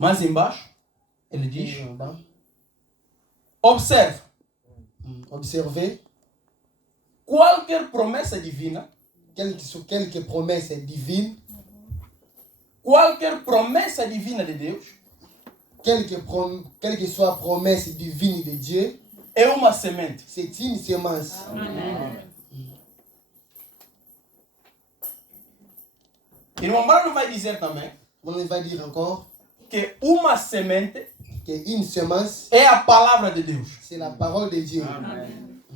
Mais embaixo, ele diz: observe. Observez. Qualquer promessa divina, Quelque promesse divine, qualquer promessa divina de Deus, quelle que soit promesse divine de Dieu, é uma semente. c'est une semence. Irmão Branham vai dizer também On va dire encore que uma semente qu'une semence, é a palavra de Deus. c'est la parole de Dieu.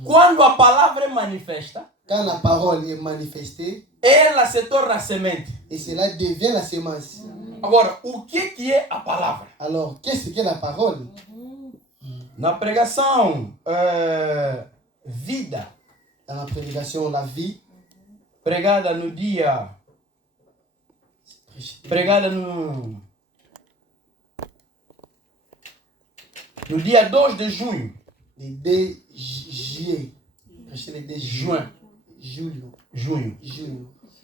Quando a palavra é manifesta, Quand la parole est manifestée, ela se torna semente. et cela devient la semence. Agora, o que é a palavra? Alors, qu'est-ce que la parole? Na pregação Vida, Dans la prédication, la vie, pregada no dia, pregada no dia 2 de junho, le 2 juillet. Prêcher le 2 juin, junho. junho,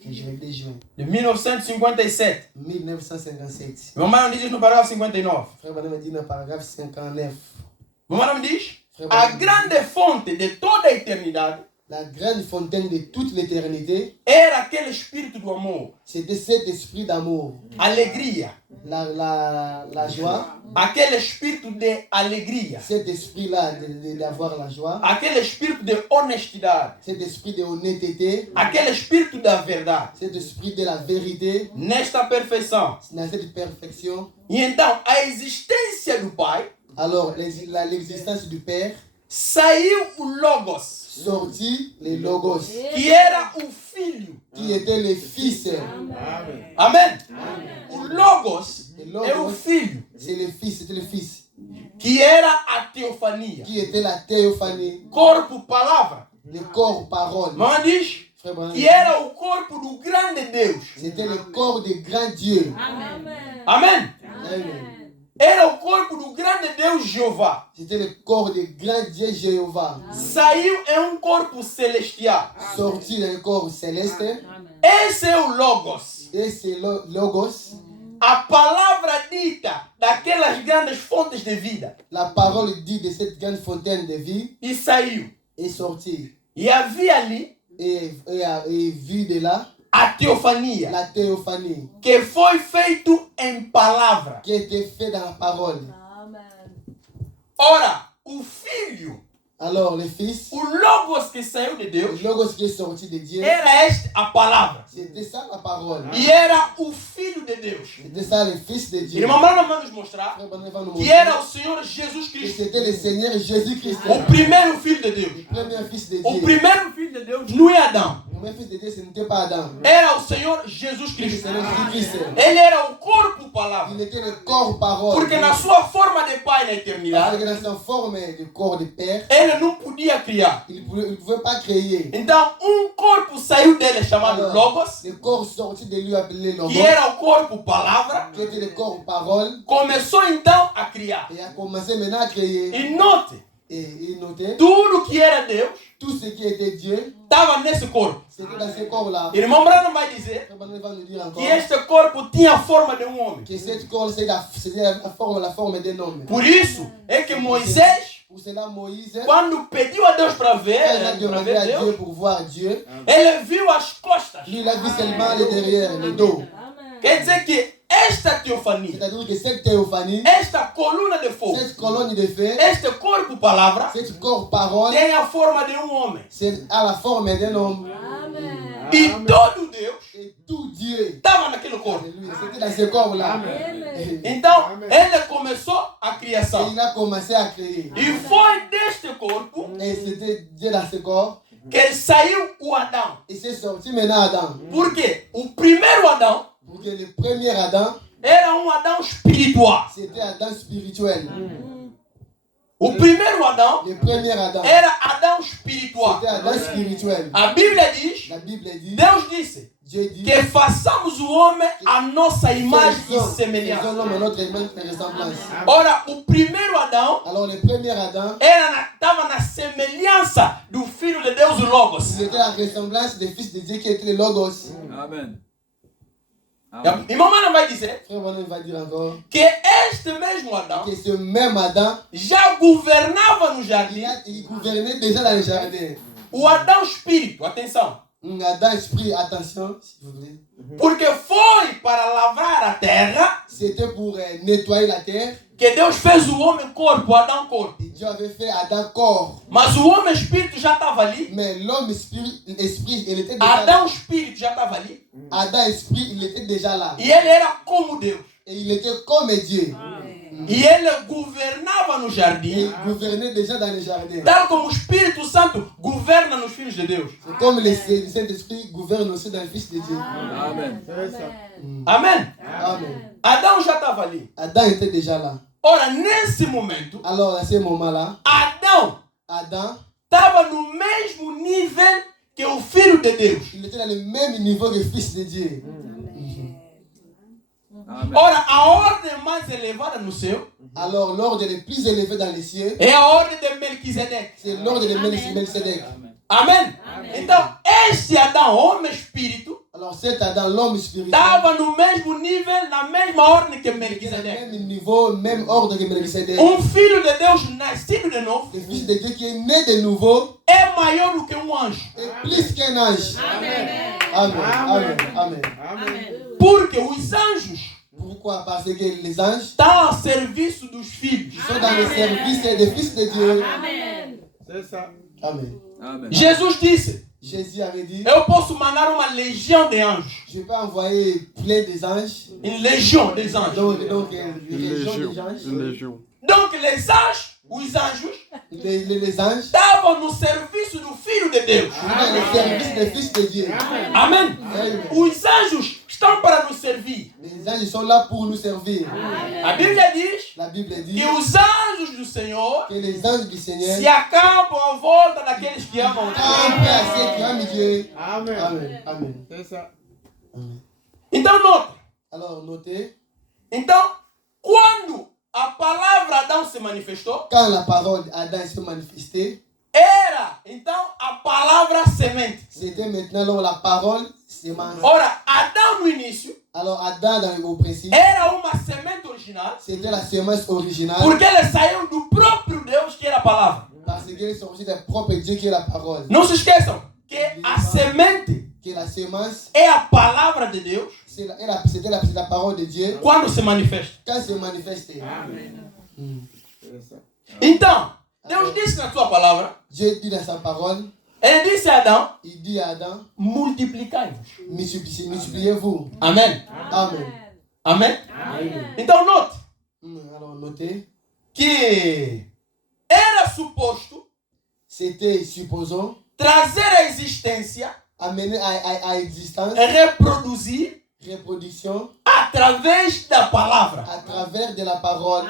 Je vais 2 juin. de 1957. 1957. Meu irmão diz no parágrafo 59. Frère Branham dit dans le paragraphe 59. Meu irmão diz: a grande fonte de toda a eternidade La grande fontaine de toute l'éternité, era aquele espírito do amor, c'était cet esprit d'amour. alegria, La joie, aquele espírito de alegria, cet esprit-là d'avoir la joie, aquele espírito de honestidade, cet esprit de honnêteté, aquele espírito da verdade, cet esprit de la vérité, nesta perfeição. dans cette perfection. E então a existência do Pai Alors, l'existence du Père, saiu o Logos, sortit les Logos, que era o Filho. qui était le Fils. Amém? O Logos Le é o Logos, Filho, c'est le Fils, c'était le Fils, que era a teofania. qui était la théophanie, Corpo, palavra. le corps parole. Mas diz Frère Branham, que era o corpo do grande Deus. c'était le corps de grand Dieu. Amém? Amen. Era o corpo do grande Deus Jeová. C'était le corps de grand Dieu Jéhovah, Saiu em corpo celestial. sorti d'un corps céleste. Esse é o Logos. Et c'est Logos, A palavra dita daquelas grandes fontes de vida. la parole dite de cette grande fontaine de vie, E saiu. est sortie. E havia ali Et vu de là, a teofania, la théophanie, que foi feito em palavra. qui était faite dans la parole. Ora, o Filho, Alors, le Fils, o Logos que saiu de le Deus, Logos qui est sorti de Dieu, era esta a palavra. c'était ça la parole. E era o Filho de Deus. C'était ça le Fils de Dieu. Irmão Branham vai nos mostrar Frère Branham va nous que montrer era o Senhor Jesus que Cristo, c'était le Seigneur Jésus-Christ, o primeiro Filho de le Deus. premier Fils de O Dieu. primeiro Filho de Deus não é Adão. Le premier Fils de Dieu, ce n'était pas Adam. Era o Senhor Jesus Le Cristo. Seigneur Jésus-Christ. Ele era o corpo palavra. Il était le corps parole. Porque na sua forma de Pai na Parce eternidade, que dans sa forme de corps de Père, ele não podia criar. il ne pouvait pas créer. Então, corpo saiu dele chamado Alors, Logos, le corps sorti de lui appelé Logos, que era o corpo palavra, qui était le corps parole, começou então a criar. et a commencé maintenant à créer. E note, Et il notait tudo que era Deus tout ce qui était Dieu, estava nesse corpo. c'était dans ce corps-là. Irmão Branham vai dizer Frère Branham va nous dire encore que este corpo tinha a forma de homem. que cette corps, c'était la forme d'un homme. Por isso é que Moisés, Pour cela, Moïse, quando pediu a Deus para quand il a ver demandé à Dieu Deus, pour voir Dieu, ele viu as costas. lui, il a vu seulement le derrière, le dos. Quer dizer que esta teofania, C'est-à-dire que cette théophanie, esta coluna de fogo, cette colonne de feu, este corpo palavra, cette corps parole, tem a forma de homem. c'est à la forme d'un homme. E todo Deus Et tout Dieu, estava naquele corpo. alléluia, c'était dans ce corps-là. Então, ele começou a Et criação. il a commencé à créer. E foi deste corpo Et c'était Dieu dans ce corps. que saiu o Adão. Et c'est sorti maintenant Adam. Porque o primeiro Adão Pour que le premier Adam, era Adão espiritual. c'était Adam spirituel. O primeiro Adão Le premier Adam, era Adão espiritual. c'était Adam spirituel. A Bíblia diz, La Bible dit, Deus disse, Dieu dit, que façamos o homem à nossa imagem e faisons semelhança. l'homme à notre image et ressemblance. Ora, o primeiro Adão Alors le premier Adam, estava na semelhança do Filho de Deus, o Logos. il était la ressemblance des fils de Dieu qui était le Logos. Amen. E mamãe vai dizer Frère Branham va dire encore que este mesmo Adão que ce même Adam, já governava no jardim. il gouvernait déjà dans le jardin. O Adão espírito, atenção. Adam esprit, attention, s'il vous plaît. Porque foi para lavrar a terra C'était pour nettoyer la terre. que Deus fez o homem corpo, o Adão corpo. Et Dieu avait fait Adam corps. Mas o homem espírito já estava ali. Mais l'homme esprit, il était déjà là. Adão espírito já estava ali. Adam esprit, il était déjà là. E ele era como Deus. Et il était comme Dieu. E ele governava no Et jardim. il gouvernait déjà dans le jardin. Tal como o Espírito Santo governa nos filhos de Deus. C'est comme le Saint-Esprit gouverne aussi dans le Fils de Dieu. Amen. Amém? Amen. Adão já estava ali. Adam était déjà là. Ora, nesse momento, Alors, à ce moment-là, Adão Adam, estava no mesmo nível que o Filho de Deus. il était dans le même niveau que le Fils de Dieu. Amen. Ora, a ordem mais elevada no céu Alors, l'ordre le plus élevé dans les cieux, é a ordem de Melquisedeque. c'est l'ordre de Melchizedek. Amém? Então, este Adão, homem espírito, Alors, cet Adam, l'homme spirituel, estava no mesmo nível, na mesma ordem que il était dans Melquisedeque. le même niveau, même ordre que Melchizedek. Filho de Deus nascido de novo Le Fils de Dieu qui est né de nouveau é maior do que anjo. est plus qu'un ange. Amen. Amen. Amen. Porque os anjos Pourquoi? Parce que les anges estão a serviço dos filhos. sont dans le service des Fils de Dieu. C'est ça. Amen. Amen. Jesus disse: Jésus avait dit, eu posso mandar uma legião de anjos. je peux envoyer plein des anges. Une légion des anges. Donc les légions des anges. Une légion. Donc les anjos, os anjos, Les anges estavam no serviço do Filho de Deus. sont dans le service des Fils de Dieu. Amém? Amen. Os anjos estão para nos servir. Les anges sont là pour nous servir. A Bíblia diz La Bible dit que os anjos do Senhor que les anges du Seigneur se acampam à volta daqueles que amam Deus. campent à ceux qui aiment Dieu. Amen. Amen. Amen. C'est ça. Amen. Então note. Alors notez, Então, quando a palavra Adão se manifestou, quand la parole d'Adam s'est manifestée, era então a palavra semente. c'était maintenant alors la parole sémence. Ora, Adão no início Alors Adam au principe, era uma semente original, c'était la semence originale porque ele saiu do próprio Deus que era a palavra. parce qu'elle est sortie du propre Dieu qui est la parole. Não se esqueçam que a semente Que la semence, é a palavra de Deus c'était la parole de Dieu quando se manifesta. quand elle se manifeste. C'est ça. Então, Deus disse na sua palavra, Dieu dit dans sa parole, ele disse a Adão, il dit à Adam, multiplicai-vos. multipliez-vous. Amém? Amen. Amém? Então note Alors notez, que era suposto c'était, supposons, trazer à existência, amener à existence, reproduzir reproduction através da palavra. à travers de la parole.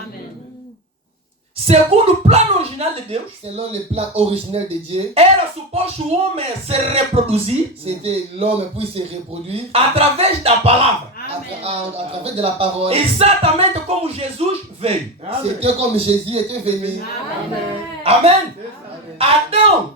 Segundo o plano original de Deus, Selon le plan originel de Dieu, era suposto o homem se reproduzir c'était l'homme puisse se reproduire através da palavra. à travers de la parole. Exatamente como Jesus veio. C'était comme Jésus était venu. Amém? Adão,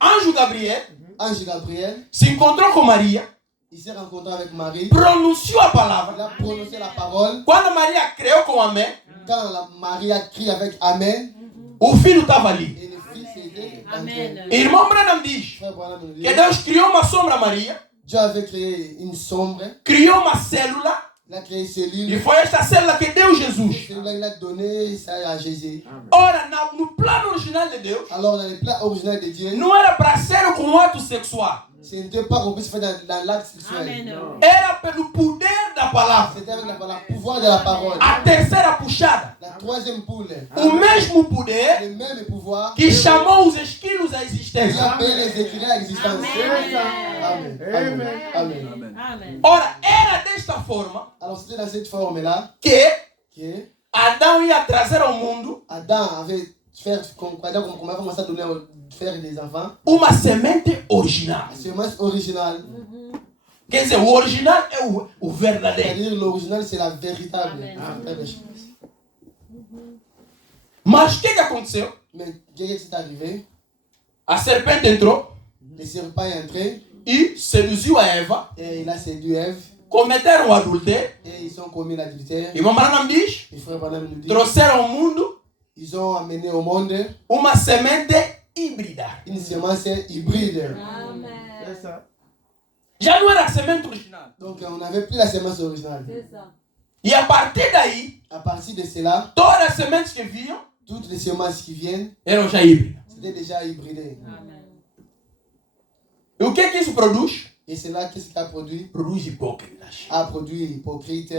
anjo Gabriel, Ange Gabriel, se encontrou com Maria, il s'est rencontré avec Marie. pronunciou a Il palavra. a prononcé la parole. Quando Maria creu com Amém, Quand Marie a crié avec Amen, o filho estava ali. et le fils était en train. Amen. Irmão Branham diz Frère Branham nous dit, que Deus criou uma sombra a Maria, Dieu avait créé une sombre, criou uma célula, il a créé une e cellule. foi esta célula que deu Jesus. Cette cellule-là, il a donné ça à Jésus. Ora, no plano original de Deus, Alors, dans le plan original de Dieu, não era para ser com um ato sexual. ce n'était pas qu'on puisse faire dans l'acte sexuel. Amen. Era pelo poder da palavra. C'était avec le pouvoir de la parole. A terceira puxada, La troisième poule, o mesmo poder le même pouvoir que chamou os esquilos à qui existência. appelle les écrits à l'existence. Amen. Amen. Amen. Amen. Amen. Amen. Ora, era desta forma Alors, c'était dans cette forme-là que que Adão ia trazer ao mundo Adam avait fait, Adam avait commencé à donner, faire des enfants. uma semente original. La semence originale, Quer dizer, o original é o verdadeiro. c'est-à-dire l'original, c'est la véritable. Amen. Mas o que aconteceu? Mais qu'est-ce qui est arrivé? A serpente entrou Le serpent est entré e seduziu a Eva et il a séduit Ève cometeram o adultério. Et ils ont commis l'adultère. E Mamãe diz, Les frères Branham nous disent, trouxeram ao mundo ils ont amené au monde uma semente híbrida. une semence hybride. C'est ça. Já não era a semente original. Donc on n'avait plus la semence originale. E a partir daí, À partir de cela, todas as sementes que vinham toutes les semences qui viennent, eram já híbridas. c'était déjà hybridé. E o que isso produz? Et cela, qu'est-ce qu'il a produit? Produz hipócritas. A produit hypocrite,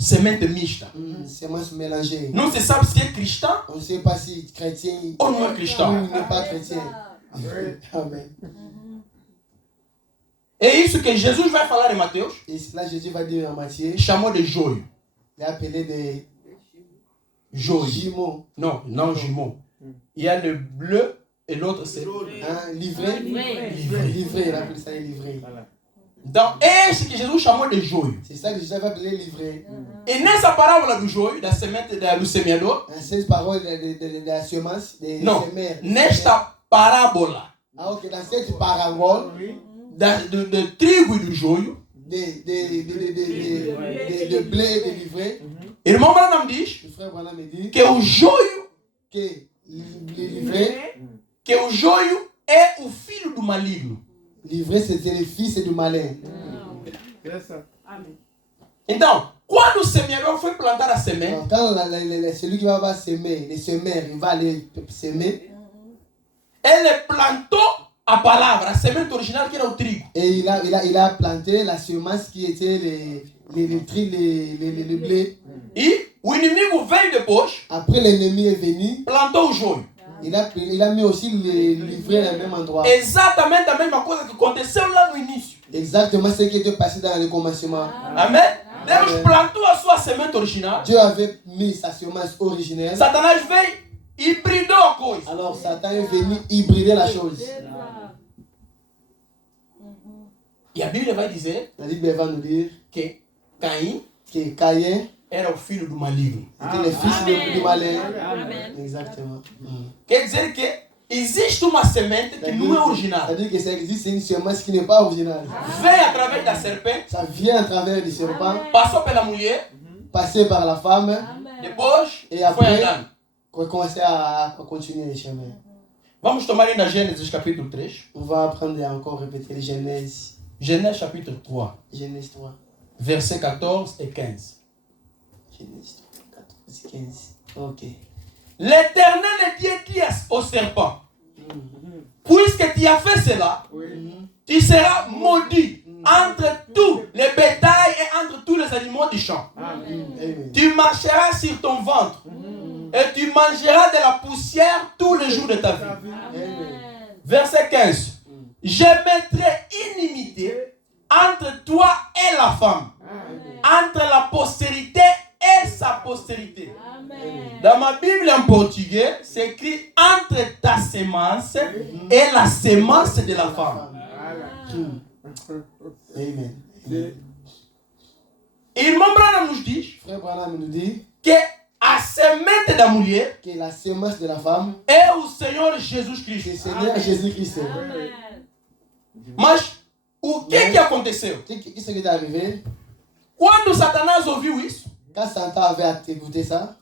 Semente mista. semence mélangée. Não se sabe se é cristã On ne sait pas si chrétien ou não é ou cristão. il n'est pas chrétien. Oui. Amen. É isso que Jesus vai falar em Mateus. Et cela, Jésus va dire en Matthieu, Chamou de joio. il a appelé des Joio. jumeaux. Non, non jumeaux. Il y a le bleu et l'autre c'est Hein, livré. livré. Livré, il a appelé ça livré. Voilà. Então, este que Jesus chamou de joio. C'est ça que Jésus va appeler livré. E nessa parábola do joio, da semente do semeador, Hein, 16 paroles de la semence, des não, semères. nesta parábola Ah, ok, dans cette parabole, Oui. de trigo e do joio, de blé et de livré, irmão Branham diz le frère Branham me dit que o joio, que le livré, é o filho do maligno. livré c'était le fils du malin. C'est ça. Então, quando o semeador foi plantar a semente, Alors, quand celui qui va s'aimer, les semeurs, il va aller s'aimer, ele plantou a palavra, a semente original que era o trigo. et il a planté la semence qui était le blé. E o inimigo veio depois, Après, l'ennemi est venu, plantou o joio. il a mis aussi le livré au même endroit. Exatamente a mesma coisa que aconteceu lá no início. Exactement ce qui était passé dans le commencement. Amém? Deus plantou a sua semente original. Dieu avait mis sa semence originelle. Satanás veio e hibridou a coisa. Alors Satan est venu hybrider la chose. E a Bíblia vai dizer La Bible va nous dire que Caim que Caïn era o filho do maligno. était le fils du malin. Amen. Exactement. Quer dizer que existe uma semente que não é original. C'est-à-dire que ça existe une semence qui n'est pas originale. Veio através da serpente, Ça vient à travers le serpent, passou pela mulher, passé par la femme, depois et foi après, andando. commencer à continuer le chemin. Vamos tomar ainda Gênesis capítulo 3. On va apprendre à encore répéter les Genèse. Genèse chapitre 3, Genèse 3. versets 14 et 15. Genèse 14, 15. Ok. L'Éternel dit au serpent, puisque tu as fait cela, tu seras maudit entre tous les bétails et entre tous les animaux du champ. Amen. Tu marcheras sur ton ventre et tu mangeras de la poussière tous les jours de ta vie. Amen. Verset 15. Je mettrai inimité entre toi et la femme, entre la postérité et sa postérité. Dans ma Bible en portugais, c'est écrit entre ta semence et la semence de la femme. Amen. Irmão Branham nos diz Frère Branham nous dit que a semente da mulher que la semence de la femme, é o Senhor Jesus c'est le Cristo. Seigneur Jésus-Christ. Mas o que aconteceu? Qu'est-ce qui est arrivé? Quando Satanás ouviu isso, Quand Satan avait écouté ça,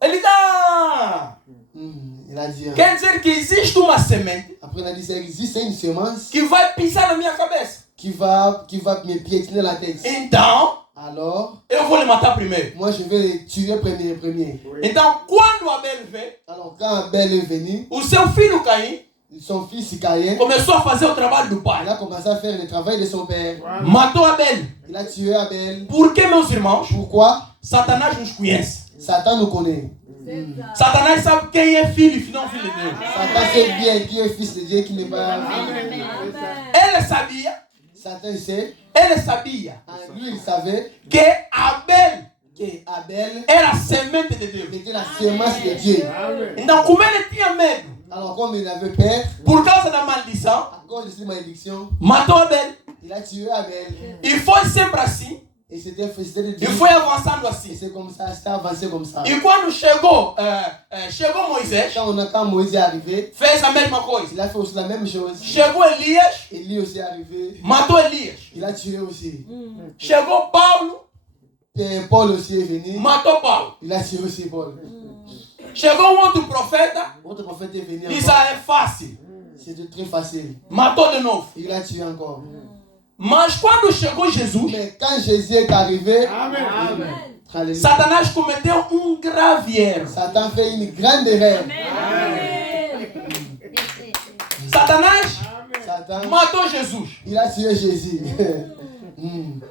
ele dá. il a dit, Quer dizer que existe uma semente après il a dit, ça existe une semence que vai pisar na minha cabeça. qui va me piétiner la tête. Então, Alors, eu vou lhe matar primeiro. moi je vais les tuer premier. Então, quando Abel veio, Alors quand Abel est venu, o seu filho Caim son fils Caïn, começou a fazer o trabalho do il pai. a commencé à faire le travail de son père. Matou Abel. Il a tué Abel. Porque, meus irmãos, Pourquoi? Satanás nos conhece. Satan nous connaît. Satanás sabe quem é filho e não filho de Deus. Satan sait bien qui est fils de Dieu, qui n'est pas. Ele sabia, Satan sait. lui Lui, il savait que Abel que Abel era a semente de Deus. était la semence de Dieu. Então, como ele tinha medo, Alors comme il avait peur, por causa da maldição, à cause de cette malédiction, matou Abel. il a tué Abel. E foi sempre assim. Et c'était de Il faut avancer Et aussi. c'est comme ça, c'était avancé comme ça. E quando chegou Moisés, Quand Moïse est arrivé, fez a mesma coisa. il a fait aussi la même chose. Chegou Elias, Et lui aussi est arrivé. matou Elias. Il a tué aussi. Chegou Paulo, Et Paul aussi est venu. matou Paulo. Il a tué aussi Paul. Chegou um outro profeta, Votre prophète est venu isso encore. é fácil. C'était très facile. Matou de novo. Il a tué encore. Mas quando chegou Jesus, Mais quand Jésus est arrivé, Amen. Amen. alléluia, Satanás cometeu grave erro. Satan fait une grande erreur. Satanás Satan, matou Jesus. il a tué Jésus.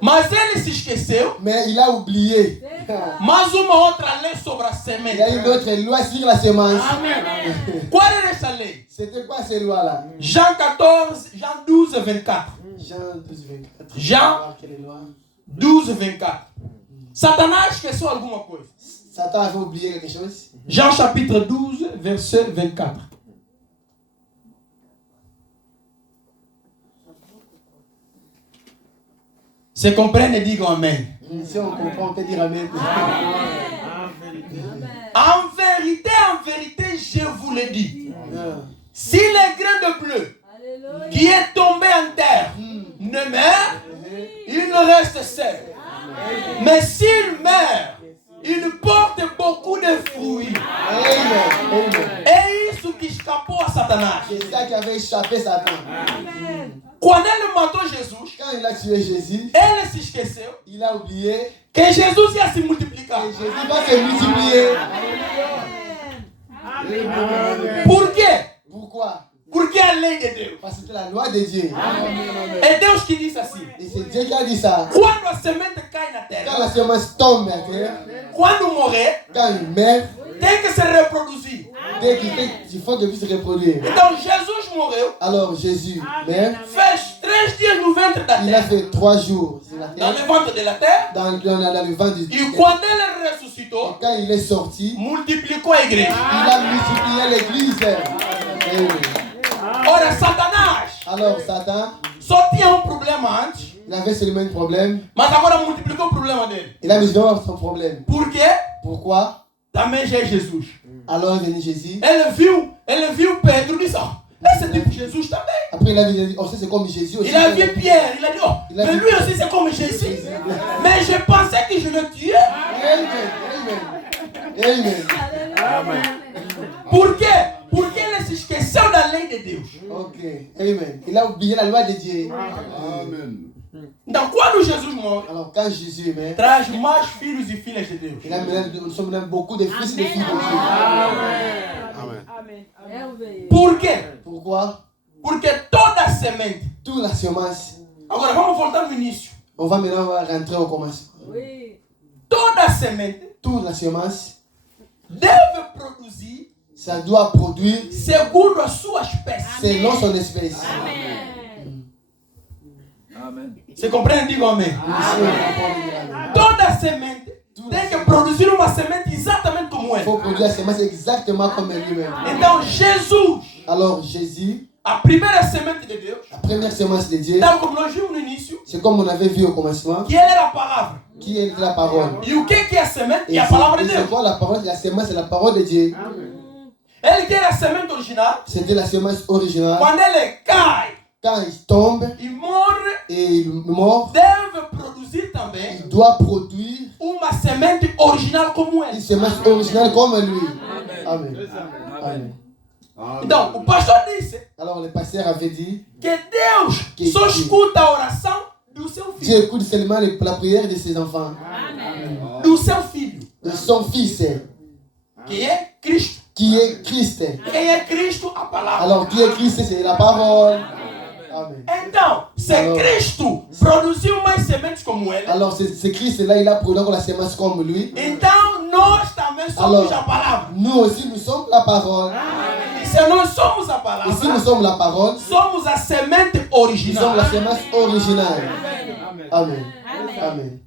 Mas ele se esqueceu. Mais il a oublié. Mais uma outra lei sobre a Il y semente. a une autre loi sur la semence. Qual era essa lei? C'était quoi ces lois-là? Jean 12, 24. Jean 12, 24. Jean. Quelle loi? 12, 24. Satanás esqueceu alguma coisa. Satan avait oublié quelque chose. Jean chapitre 12, verset 24. Se compreende, digam amém. Si on comprend, on peut dire Amen. En vérité, je vous le dis. Ah. Si le grain de bleu qui est tombé en terre ne meurt, il reste sec. Mais s'il meurt, il porte beaucoup de fruits. Amen. Amen. É isso que escapou a Satanás. C'est ça qui avait échappé Satan. Quando ele matou Jesus, Quand il a tué Jésus, ele se esqueceu il a oublié que Jesus ia se multiplicar. que Jésus va se multiplier. Por quê? Pourquoi? Porque é a lei de Deus. Parce que c'est la loi de Dieu. É Deus que disse assim: Et c'est Dieu qui a dit ça. quando a semente cai na Quand terra, la semence tombe à terre, quando morrer, quand il meurt, tem que se reproduzir. dès qu'il faut qu'il puisse se reproduire. Então Jesus morreu, Alors Jésus meurt. fez 3 dias no ventre da Il a terra, fait 3 jours sur la dans terre, le ventre de la terre, dans le vent du e terre. quando ele ressuscitou, Quand il est sorti, multiplicou a igreja. il a multiplié l'église. Amen. Ora, Satanás Alors Satan, só tinha problema antes, il avait seulement un problème. mas agora multiplicou o problema dele. Il a multiplié son problème. Por quê? Pourquoi? Também já é Jesus. Alors est venu Jésus. Ele viu Pedro e disse: esse tipo de Jesus também. Après il a vu Jésus. Oh, ça c'est comme Jésus aussi. Il a vu Pierre, il a dit: oh, Il a mais vu- lui aussi c'est comme Jésus. Mais je pensais que je le tuais. Amen. Amen. Por quê? Porque ele se esqueceu da lei de Deus. Ok. Amen. Il a oublié la loi de Dieu. Amen. Então, quando Jesus morre, Alors quand Jésus meurt, traz mais filhos e filhas de Deus. il a maintenant, nous sommes maintenant beaucoup de fils et de filles de Dieu. Por quê? Pourquoi? Porque toda semente. Toute la semence. Agora vamos voltar no início. On va maintenant rentrer au commencement. Toda semente Toute la semence, deve produzir ça doit produire segundo a sua espécie. selon son espèce. Você compreende? Diga amém. Ici, on comprend bien. Toda semente tem que produzir uma semente exatamente como Il ela. faut produire la semence exactement comme lui-même. Então, Jesus, Alors Jésus, a primeira semente de Deus, la première semence de Dieu, tal como nós vimos no início, c'est comme on avait vu au commencement, que ele era a palavra. qui est la parole. E o que é a semente? Et É a palavra de c'est Deus. quoi la parole? La semence, c'est la parole de Dieu. Ele que era a semente original, C'était la semence originale. quando ele cai Quand il tombe e morre, et il meurt, deve produzir também il doit produire uma semente original como une ele. semence originale comme lui. Amen. Amen. Então, o pastor disse Alors le pasteur avait dit, que Deus Que só Deus- escuta a oração do seu Dieu filho. écoute seulement la prière de ses enfants, Do seu filho, de son fils, que é Cristo. qui est Christ. Quem é Cristo? A palavra. Alors qui est Christ? C'est la parole. Amen. Então, se Alors- Cristo produziu mais sementes como ele, Alors ce Christ-là, il a produit encore la semence comme lui. então nós também somos Alors- a palavra. Nous aussi, nous sommes la parole. E se nós somos a Et si nous palavra, sommes la parole, somos a semente nous sommes la original. semence originale. Amen. Amen.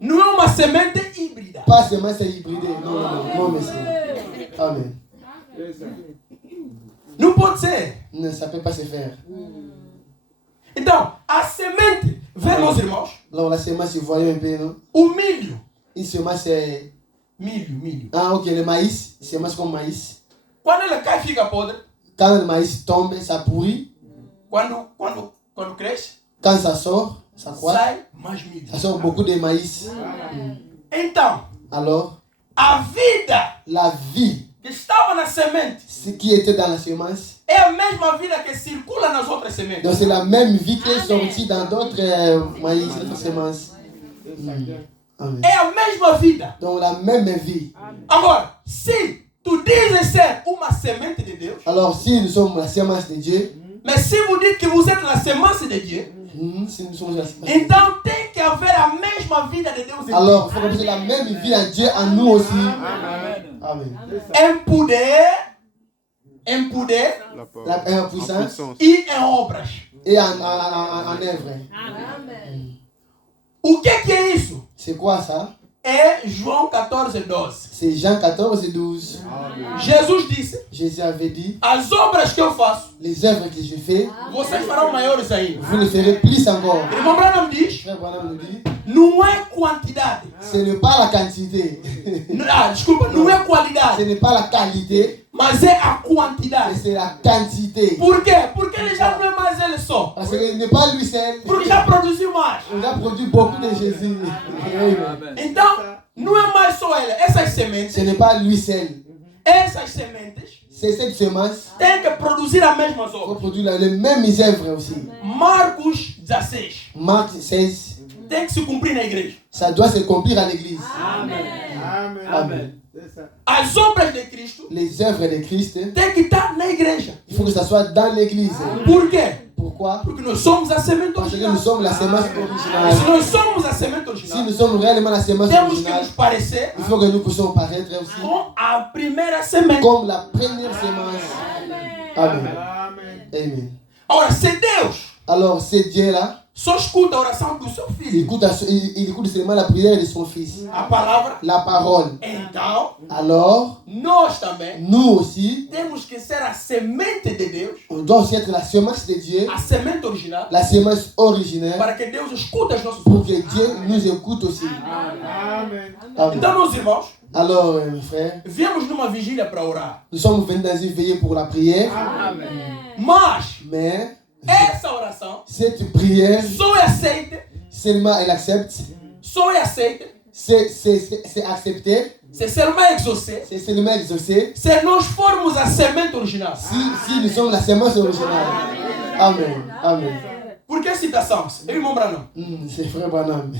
Não é uma semente híbrida. Pas semence hybridée. Non, non, non, non, monsieur. Amen. Não pode ser. Non, ça ne peut pas se faire. Então, a semente, vê meus irmãos, Alors la semence, vous voyez un peu, non? O milho. Une semence, c'est... Milho. Ah, ok, le maïs, semence comme maïs. Quando ele cai, fica podre. Quand le maïs tombe, ça pourrit. Quando cresce, Quand ça sort, ça croît. sai mais milho. Ça sort beaucoup de maïs. Então, Alors, a vida la vie, que estava na semente ce qui était dans la semence, é a mesma vida que circula nas outras sementes. donc c'est la même vie qui est sortie dans d'autres maïs, d'autres semences. Amen. É a mesma vida. Donc la même vie. Agora, se tu dizes ser uma semente de Deus, Alors si nous sommes la semence de Dieu, mas se vous dites que vous êtes la semence de Dieu, si nous sommes la semence, então tem que haver a mesma vida de Deus em ti. alors il faut que la même vie en Dieu en nous aussi. Amen. Em poder La puissance e em obras. et en œuvre. O que é isso? C'est quoi ça? É João 14:12. C'est Jean 14 et 12. Jesus disse: Jésus avait dit, as obras que eu faço, les œuvres que je fais, vocês farão maiores ainda. vous le ferez plus encore. Irmão Branham diz: Frère Branham nous dit, não é quantidade. ce n'est pas la quantité, Desculpa, não é ce qualidade, n'est pas la qualité, mas é a mais quantidade. c'est la quantité. Por quê? Porque ele já não é mais ele só. Parce qu'il n'est pas lui seul. Porque já produziu mais. On a produit beaucoup de Jésus. Amen. Então, não é mais só ele. Essas Ce sementes, n'est pas lui seul. essas sementes C'est cette semence têm que produzir as mesmas qui obras. produit les mêmes œuvres aussi. Marcos 16 Marc 16, tem que se cumprir na igreja. ça doit se accomplir à l'église. Amen. As obras de Cristo Les œuvres de Christ, têm que estar na igreja. il faut que ça soit dans l'église. Por quê? Pourquoi? Porque nós somos a semente Parce que original. nous sommes la semence Se originale. nós somos a semente Si original, nous sommes réellement la semence temos que originale, nos parecer il faut que nous puissions paraître aussi com a primeira semente. comme la première semence. Amen. Amen. Ora, se Deus Alors, ce Dieu-là, só escuta a oração do seu il filho, écoute seulement la prière de son fils. a palavra, La parole. então Alors, nós também nous aussi, temos que ser a semente de Deus, on doit aussi être la semence de Dieu, a semente original, la semence originelle, para que Deus escute as nossas pour que orações. Dieu nous écoute aussi. Amen. Amen. Então, meus irmãos, Alors, mes frères, viemos numa vigília para orar, nous sommes venus dans une veillée pour la prière, mas mais essa oração cette prière, só é aceita, seulement elle accepte, só é aceita, c'est accepté, se seulement exaucée, c'est seulement exaucé, se nós formos a semente original. si nous sommes la semence originale. Amen. Amen. Por que citação? Eu, irmão Branham. C'est frère Branham.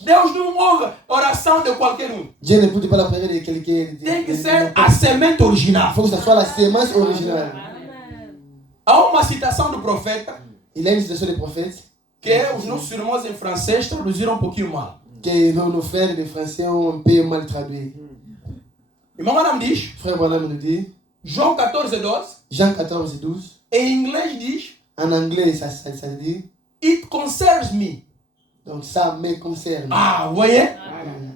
Deus não ouve oração de qualquer um. Dieu n'écoute pas la prière de quelqu'un. Tem que ser a semente Il original. faut que ce soit la semence originale. Há uma citação do profeta Il y a une citation des prophètes que os nossos irmãos em francês traduziram um pouquinho mal. que nos frères de français ont un peu mal traduit. Irmão Branham diz, Frère Branham nous dit, João 14:12, Jean 14, 12, em inglês diz, en anglais ça dit, it concerns me. donc ça me concerne. Ah, vous voyez?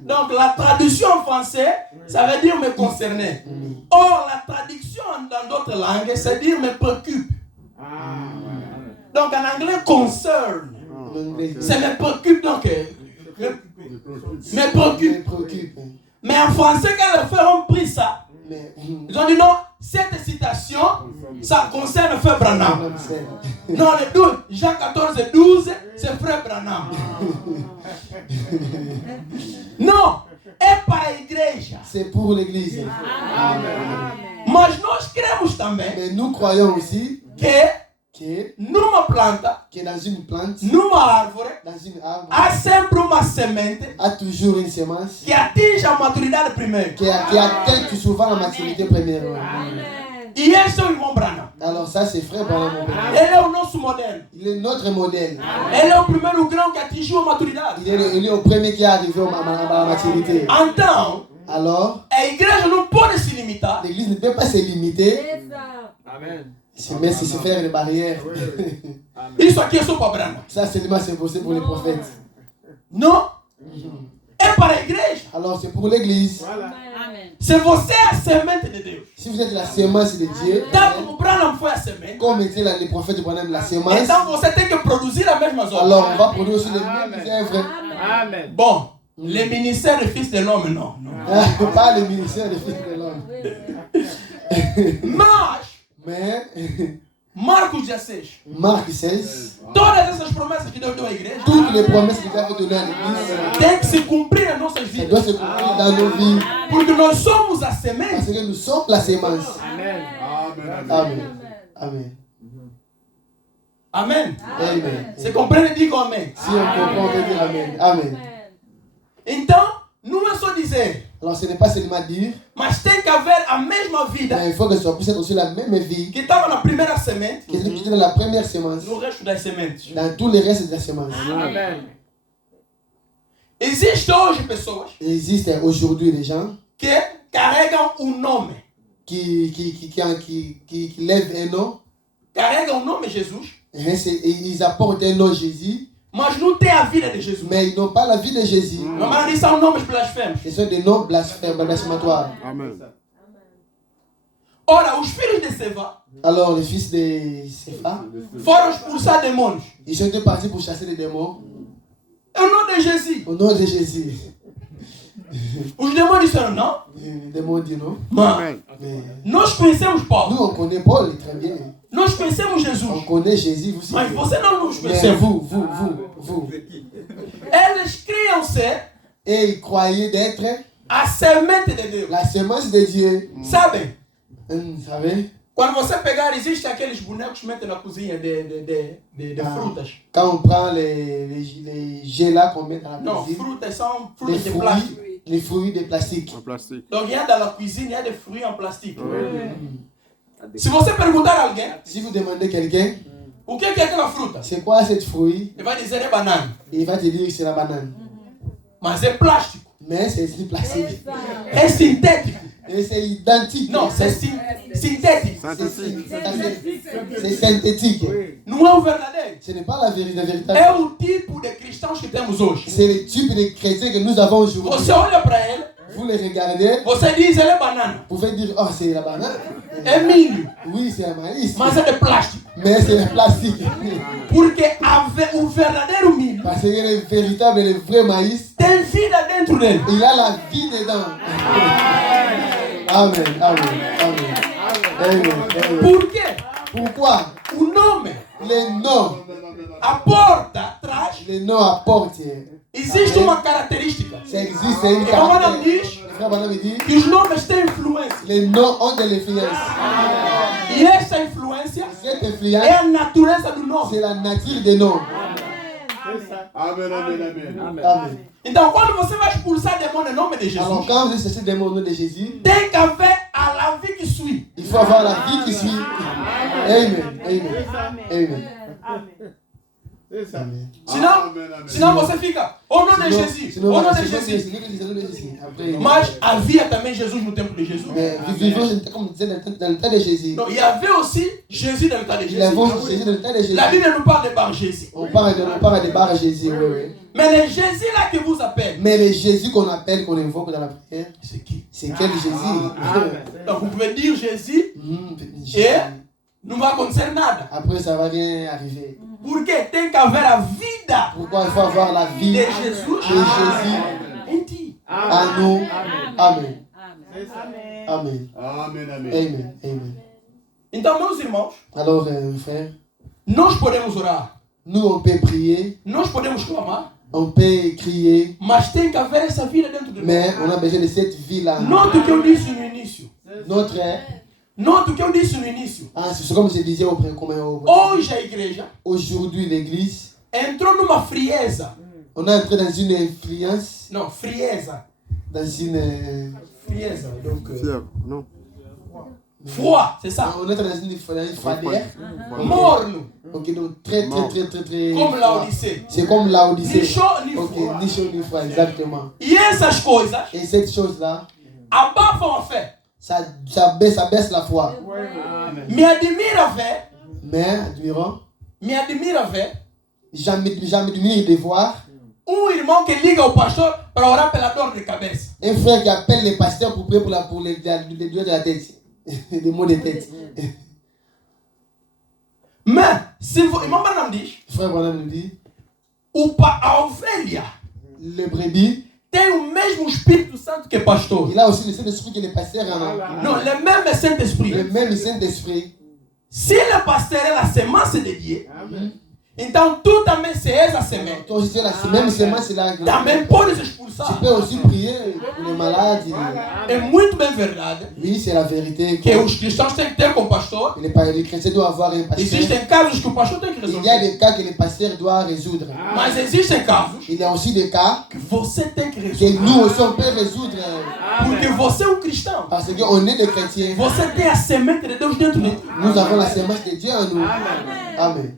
Donc la traduction en français, ça veut dire me concerner. Or, la traduction dans d'autres langues, ça veut dire me préoccupe. Donc en anglais, concern, En anglais, ça me préoccupe, donc me préoccupe. me préoccupe. Mais en français, quand les frères ont pris ça, Mais ils ont dit non, cette citation, ça concerne Frère Branham. Branham sait. Non, le 12, Jean 14:12, c'est Frère Branham. Non, é para a igreja. C'est pour l'église. Mas nós cremos também Mais nous croyons aussi que numa planta, que dans une plante, numa árvore, dans une arbre, há sempre uma semente a toujours une semence que atinge a maturidade primeiro. qui atteint souvent la maturité première. E esse é o irmão Branham. Alors ça, c'est frère Branham. mon père. Ele é o nosso modelo. Il est notre modèle. Ele é o primeiro grão que atingiu a maturidade. Il est au premier qui est arrivé à la maturité. Então, Alors, a igreja não pode se limitar l'église ne peut pas se limiter, Amen. mais c'est se faire des barrières. Isso aqui é só para Branham. Ça, seulement c'est possible pour les prophètes. Não. é para a igreja. Alors c'est pour l'église. Voilà. Se você é a semente de Deus, Si vous êtes la semence de Dieu, tá como Branham foi a semente, comme était les prophètes de Branham la semence, então você tem que produzir a mesma œuvre. alors on va produire aussi les Amen. mêmes œuvres. Amen. Bon, les ministères du Fils de l'homme, non. Pas le ministère des fils de l'homme. Mas, Mais Marcos 16, Marc 16, todas essas promessas que Deus deu à igreja, toutes les promesses que Dieu avait données à l'église, tem que se cumprir nas nossas ça vidas. doit se cumplir dans nos vies. Porque nós somos a Parce semente. que nous sommes la semence. Amen. Amen. Amen. Amen. Amém? Amen. Você compreende? Diga amém. Si on comprend, on peut dire Amen. Amen. Então, não é só dizer, Alors ce n'est pas seulement dire, mas tem que haver a mesma vida mais il faut que ça puisse être aussi la même vie que estava na primeira semente, qui était dans la première semence, no resto das sementes. dans tous les restes de la semence. Amen. Existem hoje pessoas Il existe aujourd'hui des gens que carregam um nome, qui lèvent un nom, carregam o nome Jesus, et ils apportent un nom Jésus, mas não tem a vida de Jesus. mais ils n'ont pas la vie de Jésus. Normalmente são nomes blasfemos. Ce sont des noms blasphématoires. Amen. Ora, os filhos de Seva Alors les fils de Sepha, foram expulsar demônios. ils sont partis pour chasser les démons É o nome de Jesus. au nom de Jésus. Os demônios disseram não, Les démons disent non. mas Mais nós conhecemos Paulo, nous on connaît Paul très bien. nós conhecemos On Jesus, connaît Jésus, vous mas aussi. você não nos Mais conheceu. vous. Eles criam ser Et ils croyaient d'être a semente de Deus. la semence de Dieu. Sabem? Vous savez, Quando você pegar, existem aqueles bonecos que metem na cozinha de frutas. quand on prend les jets là qu'on met dans la Não, cuisine, frutas são les frutas de plástico. fruits de plastique. En plastique. Donc il y a dans la cuisine, il y a des fruits en plastique. Se você perguntar a alguém Si vous demandez quelqu'un, o que é aquela fruta, c'est quoi cette fruit, ele vai dizer é banana. il va te dire que c'est la banane. Mas é plástico. Mais c'est du plastique. É sintético. Et c'est identique. Não, c'est sintético. C'est synthétique. Não é o verdadeiro. Ce n'est pas la vérité É véritable. o tipo de cristãos que temos hoje. C'est le type de chrétien que nous avons aujourd'hui. Você olha para ele, Vous les regardez, você diz ele é banana. vous pouvez dire, oh c'est la banane. É milho. Oui, c'est un maïs. Mas é de plástico. Mais c'est le plastique. Porque o verdadeiro milho Parce que le véritable, le vrai maïs, tem vida dentro dele. il a la vie dedans. Amen, amen, amen. Amen, amen. Por quê? Pourquoi? O nome, Les noms, a porta atrás, les noms apportent. existe uma característica. Ça existe, c'est une E como Adam caractère. diz, Le frère Branham dit, que os nomes têm influência. les noms ont de l'influence. E essa influência Cette é influence, a natureza do nome. c'est la nature des noms. Amen, amen, amen. Amen. Então, quando você vai expulsar demônio em nome de Jesus, Alors quand vous cherchez des mots au nom de Jésus, tem que haver a la vie que suit. il faut avoir la vie qui suit. Amen, amen, amen. C'est ça. Amen. Senão, Amen, amen. senão você fica, au nom de Jésus, Sinon, au nom de c'est Jésus. Jésus. Après, Mas havia também Jesus no tempo de Jesus. mais vivons comme disait dans le temps de Jésus. Donc, il y avait aussi Jésus dans le temps de Il Jésus. avait Jésus dans le temps de Jésus. La Bible nous parle de Bar Jésus. On parle de bar Jésus, oui, oui. Mais le Jésus là que vous appelez, Mais le Jésus qu'on appelle, qu'on invoque dans la prière, c'est qui? c'est quel Jésus? Donc, vous pouvez dire Jésus, Jésus. não vai acontecer nada. Après, ça va rien arriver. Porque tem que haver a vida Pourquoi il faut avoir la vie de de Jesus Jésus em ti. à nous? Amen. C'est ça. Amen. Amen, amen. Amen. Amen. Então, meus irmãos, Alors, frère, nós podemos orar, nous, on peut prier, nós podemos clamar, on peut crier, mas tem que haver essa vida dentro de mais nós. on a besoin de cette vie-là. Note o que eu disse no início. Notre, Note o que eu disse no início. c'est comme je disais Hoje a igreja aujourd'hui, l'église, entrou numa frieza. on est entré dans une influence, Não, frieza. dans une... Frieza, donc... Fièvre, non. froid, c'est ça. On est dans une froideur. Morno, Ok, donc très. como Laodicée. C'est comme là Odyssée. Ni chaud ni Ok, froid. ni chaud ni froid, exactement. E essas coisas Et cette chose-là, abafam a fé. ça baisse la foi. Me admira a fé. Mais, admirons, Me admira a fé j'admire de voir Um irmão que liga ao pastor para orar pela dor de cabeça. Un frère qui appelle les pasteurs pour prier pour les douleurs de la tête. Des maux de tête. Mas, se o irmão Branham diz, Frère Branham nous dit, a ovelha le brebis, tem o mesmo Espírito Santo que pastor. il a aussi le Saint-Esprit que les pasteurs en Não, le même Saint-Esprit. Le même Saint-Esprit. Se le pasteur é a semente de Deus, então tu também se és a semente. Toi aussi, la même semence là. Também podes Tu expulsar. peux aussi prier pour les malades. É muito bem verdade Oui, c'est la vérité. que os cristãos têm que ter com o pastor. Les chrétiens doivent avoir un pasteur. Existem casos que o pastor tem que Il y a resolver. des cas que le pasteur doit résoudre. Mas existem casos Il y a aussi des cas que você tem que que resolver. nous aussi on peut résoudre. Porque você é um cristão. Parce qu'on est des chrétiens. Você tem a semente de Deus dentro de ti. Nous avons la semence de Dieu en nous. Amen.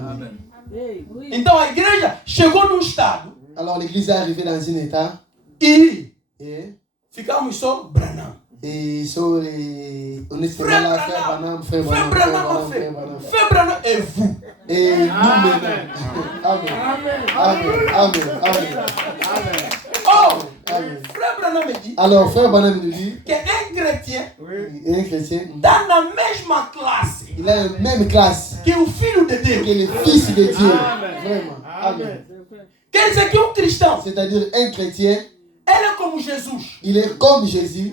Amen. Então a igreja chegou num estado Alors l'église est arrivée dans un état e et ficamos só Branham. sur les... On est seulement là, frère Branham, frère Branham, frère Branham, frère Branham. Frère Branham et vous. Et nous maintenant. Amen. Amen. Amen. Amen. Oh, Amen. Frère Branham me dit Alors frère Branham nous dit, que un chrétien un chrétien, está na mesma classe il a la même classe que o filho de que Deus. le Fils de Dieu. Vraiment. Amen. Quer dizer que um cristão, C'est-à-dire un chrétien, ele é como Jesus. il est comme Jésus.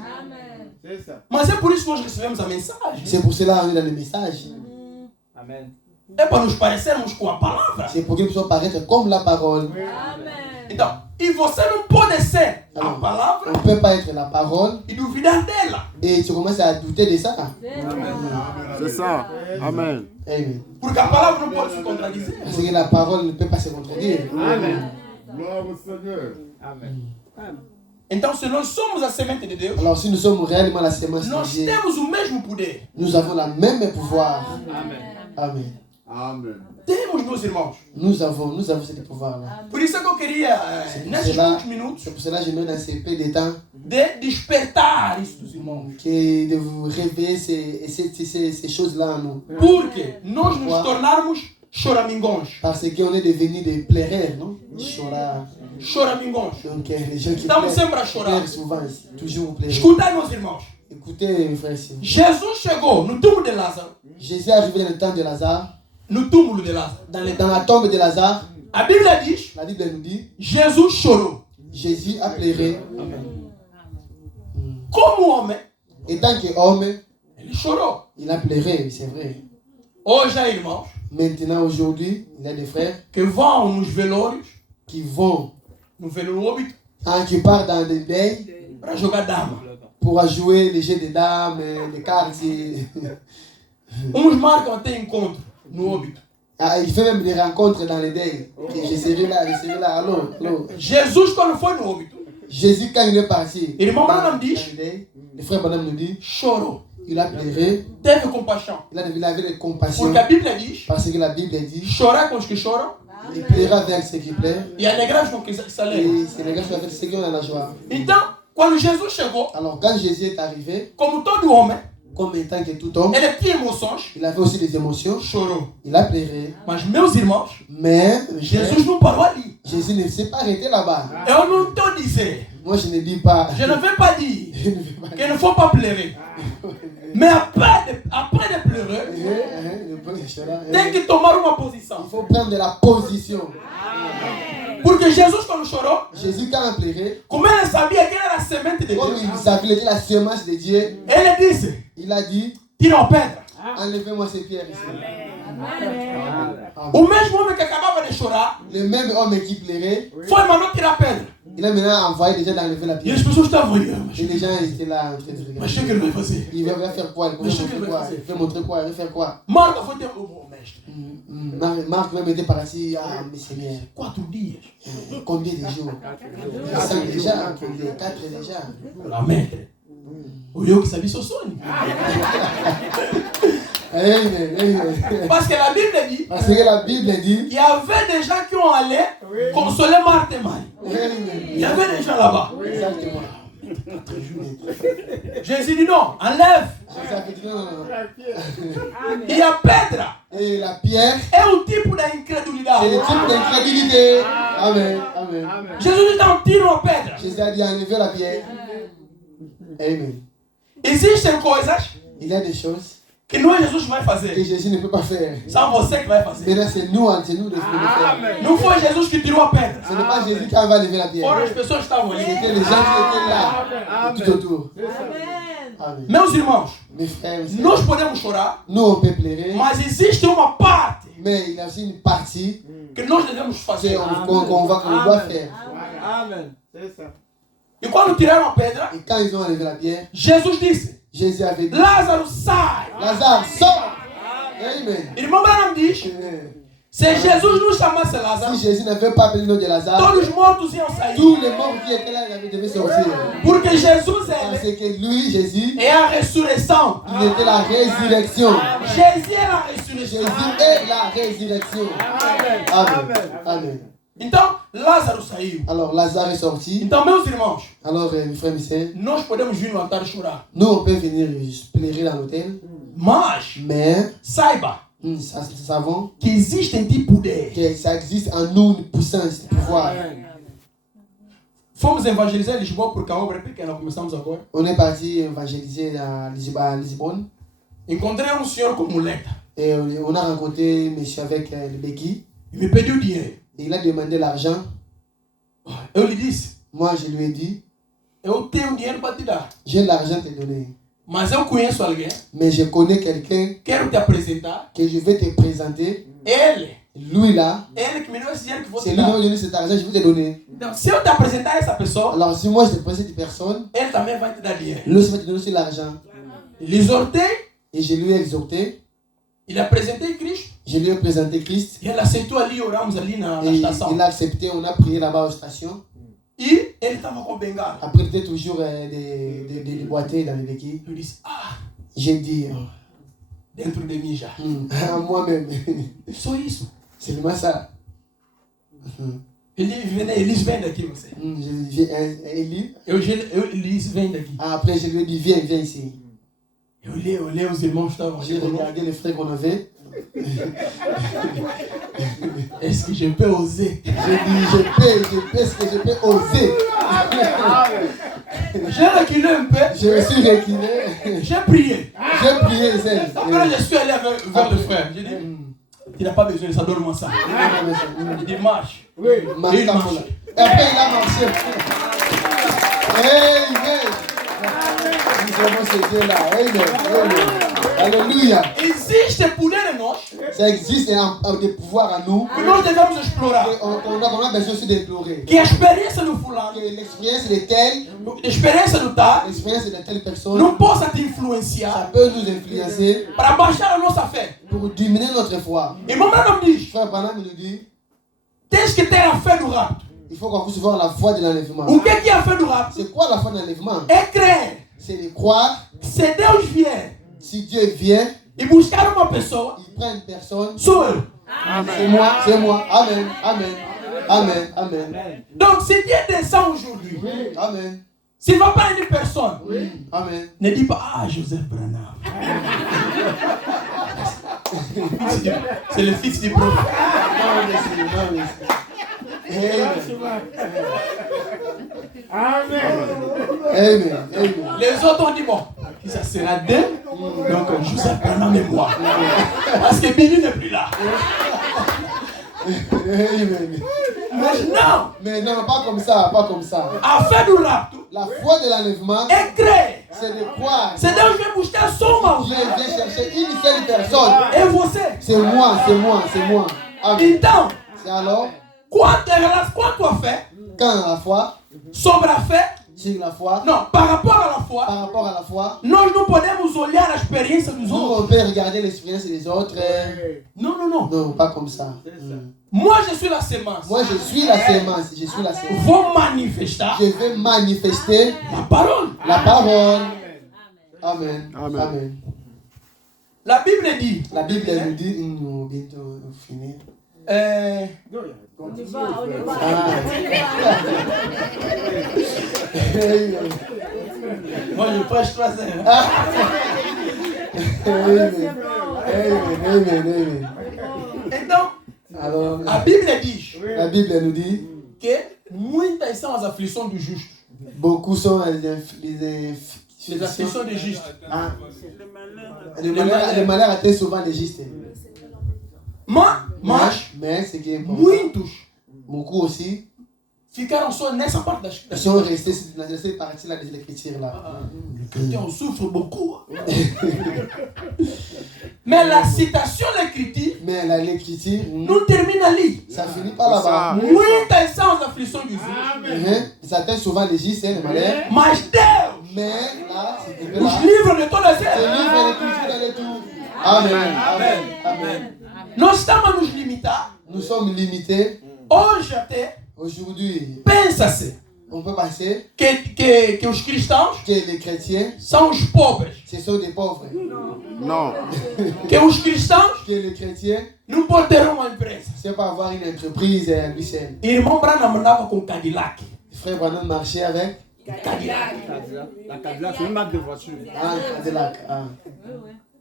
C'est ça. Mas é por isso que nós recebemos a mensagem. C'est pour cela qu'on est dans le message. Amen. É para nos parecermos com a palavra. C'est pour que nous puissions paraître comme la parole. Então, e você não pode ser a Alors, palavra on ne peut pas être la parole e duvidar dela. et tu commences à douter de ça. C'est ça. Amen. Amen. Porque a palavra não pode se contradizer. Parce que la parole ne peut pas se contredire. Amen. Gloire au Seigneur. Amen. Então, se nós somos a semente de Deus, Alors si nous sommes réellement la semence de nós Dieu, temos o mesmo poder. nous avons le même pouvoir. Amen. Amen. Amen. Temos, meus irmãos. Nous avons ce pouvoir-là. Por isso é que eu queria, nesses Cela- poucos minutos, C'est pour cela que je mets dans ces peu de temps de despertar isso dos irmãos. que de vous réveiller ces choses-là en nous. Porque nós nos tornarmos choramingões. Parce qu'on est devenus des pleureurs, non? Chora. Choramingões. Donc les gens qui Estamos sempre a pleurent chorar. souvent, toujours pleurer. Escutai, meus irmãos. Écoutez, mes frères et sœurs. Jesus chegou no túmulo de Lázaro. Jésus est arrivé dans le temps de Lazare. No túmulo de Lázaro. Dans la tombe de Lazare, A Bíblia diz, la Bible nous dit, Jesus chorou. Jésus a pleuré. Como homem, Et tant qu'homme, ele chorou. il a pleuré, c'est vrai. Hoje há irmãos Maintenant, aujourd'hui, il y a des frères que vão nos velórios, qui vont, no velório óbito, qui partent dans des deuils para jogar dama. pour jouer les jeux de dames, les cartes. Uns marcam até encontro no óbito. Il fait même des rencontres dans les deuils. Je serai là, allô, allô. Jesus, quando foi no óbito, Jésus, quand il est parti, Irmão dans Branham diz, les deuils, le frère Branham nous dit, chorou. il a pleuré, Teve compaixão. il avait de compassion. Porque a Bíblia diz, Parce que la Bible dit, chorar com os que choram il pleura avec ceux qui pleurent. e alegrar com os que se alegram. Et c'est les gars qui ont fait ceux qui ont la joie. Então, quando Jesus chegou, Alors quand Jésus est arrivé, como todo homem, comme étant que tout homme, ele tinha emoções, il avait aussi des émotions, chorou. il a pleuré. Mas, meus irmãos, Mais Jesus não parou ali. Jésus ne s'est pas arrêté là-bas. Eu não estou a dizer, Moi je ne dis pas. je ne veux pas dire Je ne veux pas qu'il ne faut pas pleurer. Mais après de pleurer, tem que tomar uma posição. Il faut prendre la position. Porque Jesus, quando chorou, Jésus, quand il a pleuré, como ele sabia que era a semente de comme Deus, il savait qu'il était la semence de Dieu, ele disse, il a dit, tira a pedra. enlevez-moi ces pierres ici. O mesmo homem que acabava de chorar, Le même homme qui pleurait, foi e mandou tirar a pedra. il a maintenant envoyé des gens d'enlever la E pierre. as pessoas estavam olhando. Et les gens étaient là en train de Mas o que regarder. ele vai fazer? Il va faire quoi? Il va montrer quoi? Il va montrer quoi? Il va faire quoi? Marta foi ter o mestre. Marc même était parti, ah, mais Seigneur, 4 dias. combien de jours? 5 déjà, 4 déjà. Lá, maître. Eu que sabia seu sonho. Amen, amen. Parce que la Bible dit Parce que la Bible dit, qu'il y avait des gens qui ont allé consoler Marthe et Marie. Il y avait des gens là-bas. exactement. Jésus dit non, enlève. Il y a Pedra. Et la pierre, É o tipo da c'est le incredulidade. type d'incrédulité. Amen. Amen. Jésus dit dans tiro a pedra. Jésus a dit enlever la pierre. Amen. Existem coisas Il y a des choses que não é Jesus que vai que fazer. Jésus ne peut pas faire. São você que vai fazer. Maintenant, c'est nous de le faire. Não foi Jesus que tirou a pedra. Ce n'est pas Jésus qui va lever la Foram pierre. as pessoas que estavam ali. C'était les gens qui étaient là, tout autour. Amen. Meus irmãos, Mes frères, mes sœurs, nós podemos chorar, nous on peut pleurer, mas existe uma parte mais il y a aussi une partie que nós devemos fazer. qu'on doit faire. Amen. C'est ça. E quando tiraram a pedra, Et quand ils ont enlevé la pierre, Jesus disse: Jésus avait dit, Lázaro, sai! Lazare, sors! Amen. Irmão Branham diz: se Jesus não chamasse Lázaro, Si Jésus n'avait pas appelé le nom de Lazare, todos os mortos iam sair. tous les morts qui étaient là devaient sortir. Porque Jesus Parce que lui, Jésus, é a ressurreição. il était la résurrection. Jésus é a ressurreição. Jésus est la résurrection. Amen. Amen. Então, Lázaro saiu. Alors Lazare est sorti. Então, meus irmãos, Alors, mes frères et sœurs, nós podemos vir no altar chorar. nous on peut venir pleurer dans l'hôtel, Mas, mais saiba nous savons que existe em ti poder. que ça existe en nous une puissance, un pouvoir. Fomos evangelizar em Lisboa porque a obra é pequena. Começamos agora. On est parti évangéliser à Lisbonne Encontrei um senhor com muleta. et on a rencontré un monsieur avec le béquille. E me pediu dinheiro. Il a demandé l'argent. Eu lhe disse: Moi, je lui ai dit, eu tenho dinheiro para te dar. j'ai l'argent à te donner. Mas eu conheço alguém. Mais je connais quelqu'un Quero te apresentar. que je vais te présenter. Ele. Lui là, Ele que me deu esse dinheiro que vou c'est te lui qui dar. m'a donné cet argent, je vais te donner. Então, se eu te apresentar essa pessoa, Alors si moi je te présente cette personne, ele também vai te dar dinheiro. lui aussi va te donner aussi l'argent. Ele exortei. Et je lui ai exhorté, Ele apresentei Cristo. je lui ai présenté Christ. E ele aceitou ali, oramos ali na Et estação. il a accepté, on a prié là-bas aux stations. E ele estava com bengala. Après, il était toujours des boîtiers dans les béquilles. Eu disse: ah, J'ai dit, dentro de mim já. à moi-même, Só isso. c'est vraiment ça. Eles vêm daqui, você. Élie. Eles vêm daqui. Après, je lui ai dit, viens ici. Eu olhei os irmãos que estavam J'ai ali. regardé les frères qu'on avait. Est-ce que je peux oser? J'ai dit, est-ce que je peux oser? J'ai reculé un peu. Je me suis reculé. J'ai prié. J'ai prié, Après, je suis allé vers le frère. J'ai dit: tu n'as pas besoin de ça, donne-moi ça. Il dit: marche. Et il marche. Et après, il a marché. Amen. Nous avons ce Dieu-là. Amen. Alléluia. Existe poder em nós Ça existe des pouvoirs en nous. que nós devemos explorar. On a besoin aussi d'explorer. Que a experiência do fulano, Que l'expérience de telle, a experiência do tal, l'expérience de telle personne, não possa te ça influenciar peut nous influencer para baixar a nossa fé. pour diminuer notre foi. Irmão Branham diz: Frère Branham nous dit, tens que ter a fé do rapto. il faut qu'on puisse voir la foi de l'enlèvement. O que é a fé do rapto? C'est quoi la foi de l'enlèvement? É crer. C'est de croire, Se Deus vier si Dieu vient, e buscar uma pessoa, il prend une personne, sou eu. c'est moi, c'est moi. Amen, amen, amen, amen, Donc, si Dieu descend aujourd'hui, amen, s'il va prendre une personne, amen. ne dis pas: ah, Joseph Branham. C'est le fils du prophète. Amen, amen. Les autres ont dit: bon, ça sera deux. Donc, Joseph Branham et moi. Parce que Billy n'est plus là. Amen. Maintenant, Mais non, pas comme ça, pas comme ça. a fé do rapto La foi de l'enlèvement, é crer. c'est de croire. Se Deus vem buscar só uma Dieu ovelha, vient chercher une seule personne. é você. C'est moi, c'est moi, c'est moi. Amen. Então, C'est alors, quanto a fé, quand la foi, sobre a fé, sur la foi, não, par rapport à la foi, par rapport à la foi, nós não podemos olhar a experiência dos nous, outros. on peut regarder l'expérience des autres. Non, non, non. Non, pas comme ça. Moi, je suis la semence. Moi, je suis la sémence. Je suis la sémence. Vou manifestar Je vais manifester la parole. la parole. Amen. Amen. Amen. La Bible dit, La Bible nous dit, nous bientôt finir. moi je prêche 3 heures. Amen. Amen. Amen. Amen. Então, Alors, La Bible dit la Bible nous dit que muitas são as aflições do justo. beaucoup sont Les afflictions des justes. Ah. Le malheur atteint souvent les justes. Mais ce qui est important, muitos beaucoup aussi, ficaram só nessa parte da ils sont restés dans cette partie-là de l'écriture là. Les chrétiens souffrent beaucoup. Mais la citation de l'écriture Mais l'écriture, nous termine ali. ça finit pas là-bas. Muitas são as aflições do justo. Ça atteint souvent les justes, le malheur. Mas Deus Mais là, c'est que nos là, livre de todas le elas. livre l'écriture dans le tout. Amen. Amen. Amen. Nós estamos a nos limitar. Nous sommes limités. Hoje até, Aujourd'hui, pensa-se on peut passer que os cristãos que les chrétiens, são os pobres. ce sont des pauvres. Non. Que os cristãos Que les chrétiens, não podem ter uma empresa. c'est pas avoir une entreprise à lui seul. Irmão Branham andava com Cadillac. Frère Branham marchait avec Cadillac. La Cadillac, c'est une marque de voiture. un Cadillac.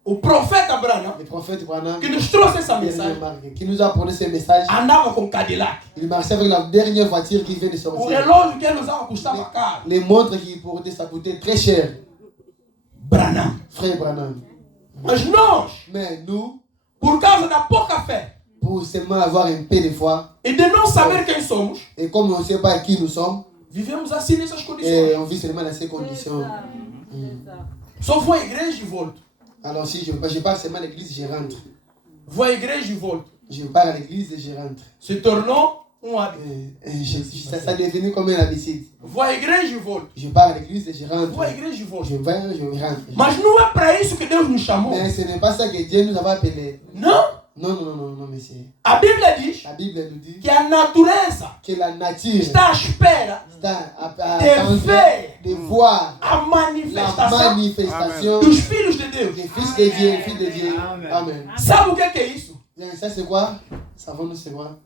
O profeta Branham, Le prophète Branham que nos trouxe essa mensagem, qui nous a apporté ce message, andava com Cadillac. il marchait avec la dernière voiture qui vient de O sortir. relógio que ele usava custava caro. Les montres qu'il portait, ça coûtait très cher. Branham. Frère Branham. Mas nós, Mais nous, por causa da pouca fé pour seulement avoir un peu de foi, e de não saber quem somos, et comme on ne sait pas qui nous sommes, vivemos assim nessas et condições. on vit seulement dans ces conditions. Só vou à igreja e volto. Alors si je pars seulement à l'église, je rentre. Vou à igreja e volto. Je pars à l'église et je rentre. Se tornou hábito. Ça est devenu comme une habitude. Vou à igreja e volto. Je pars à l'église et je rentre. Vou à igreja e volto. Je vais, je rentre. Mas não é para isso que Deus nos chamou. Mais ce n'est pas ça que Dieu nous avait appelé. Não. Non, monsieur. A Bíblia diz La Bible nous dit que a natureza que la nature está à espera está à de attendre ver de voir a la manifestação manifestation dos filhos de Deus. des fils de Dieu, filles de Dieu. Amen. Sabe o que é isso? Ça c'est quoi? Savons-nous c'est quoi?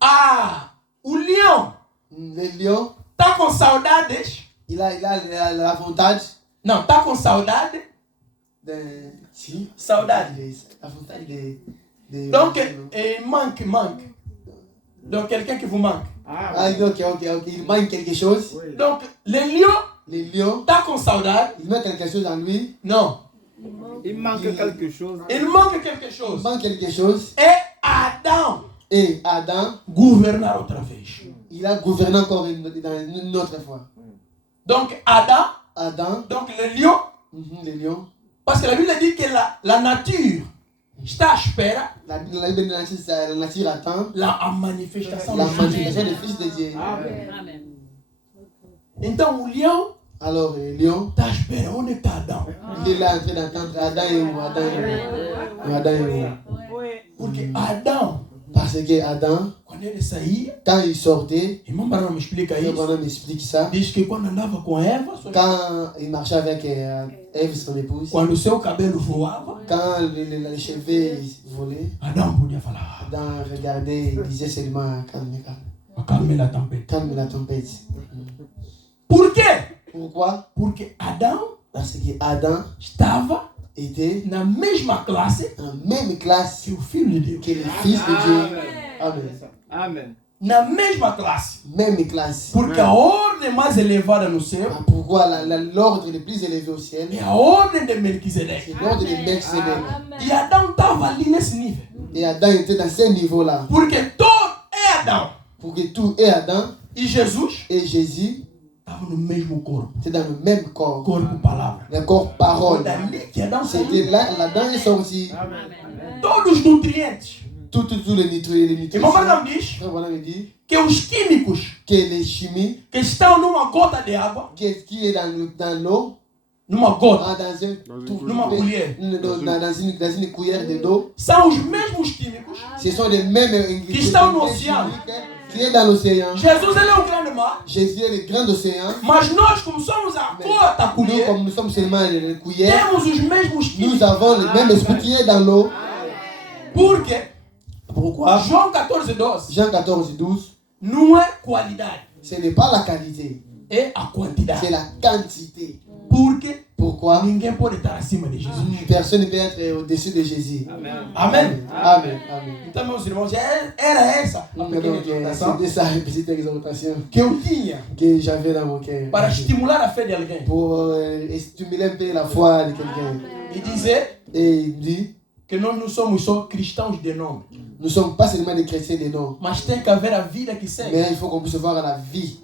Ah, o leão Le lion, tá com saudades. il a l'avantage Não, tá com saudade. de... Si. Saudade. L'avantage de Donc, manque. Donc, quelqu'un qui vous manque. Ah, ok. Il manque quelque chose. Donc, le lion Le lion, tá com saudade. il met quelque chose en lui. Non, Il manque quelque chose. il manque quelque Il chose. manque quelque chose. Et Adam Et Adam, gouvernar outra vez. il a gouverné encore une autre fois. Donc, Adam, Adam, le lion, le lion, parce que la Bible dit que la nature está à espera la nature attend a manifestação la dos filhos. manifestation des fils de Dieu. Então, o leão Alors, le lion, está à espera. Onde está Adão? il est là en train d'entendre Adam et où, Adam et où, Adam et où. Porque Adão, Parce que Adam, quando ele saía, quand il sortait, irmão Branham me explica le isso, Branham m'explique ça, diz que quando andava com Eva, quand il marchait avec Ève, son épouse, quando o seu cabelo voava, quand les cheveux volaient, Adão podia falar, Adam regardait, il disait seulement calme, acalme a tempête. calme la tempête. Por quê? Pourquoi? Porque Adão Parce que Adam estava était na mesma classe en même classe que o Filho de Deus. que les fils de Dieu. Amen. Amen. Na mesma classe. Même classe. Porque a ordem mais elevada no céu Ah, pourquoi l'ordre le plus élevé au ciel, é a ordem de Melquisedeque. c'est l'ordre de Melchizedek. E Adão estava ali nesse nível. Et Adam était dans ce niveau-là. Porque todo é Adão. Pour que tout et Adam E Jesus et Jésus estava no mesmo corpo. étaient dans le même corps. Corpo, palavra. Le corps parole. Dali que Adão saiu. C'était là, là-dedans est sorti Todos os nutrientes. tous les nutrients. Irmão Branham diz Frère Branham me dit que os químicos que les chimies que estão numa gota de água, qui est dans l'eau, numa gota, dans colher, une cuillère de d'eau, são os mesmos químicos. ce sont les mêmes Qui estão no oceano. qui est dans l'océan. Jesus ele é o grande mar, Jésus est le grand océan. mas nós, como somos a gota, a Nous, colher, comme nous sommes seulement les cuillères, temos os mesmos nous químicos. avons le même esprit qui est dans l'eau. Porque Pourquoi? João 14:12 Jean 14, 12, não é qualidade, ce n'est pas la qualité, é a quantidade. c'est la quantité. Porque pourquoi personne ne peut être au-dessus de Jésus. Amen. Amen. Amen. Então, meus irmãos, era essa a pequena exortação C'était ça une petite exhortation que eu tinha que j'avais dans mon cœur. para estimular a fé de alguém. Pour stimuler un peu la foi de quelqu'un. E dizer Et il dit que nós não somos só cristãos de nome, nous ne sommes pas seulement des chrétiens de nom, mas tem que haver a vida que segue. mais il faut qu'on puisse voir la vie.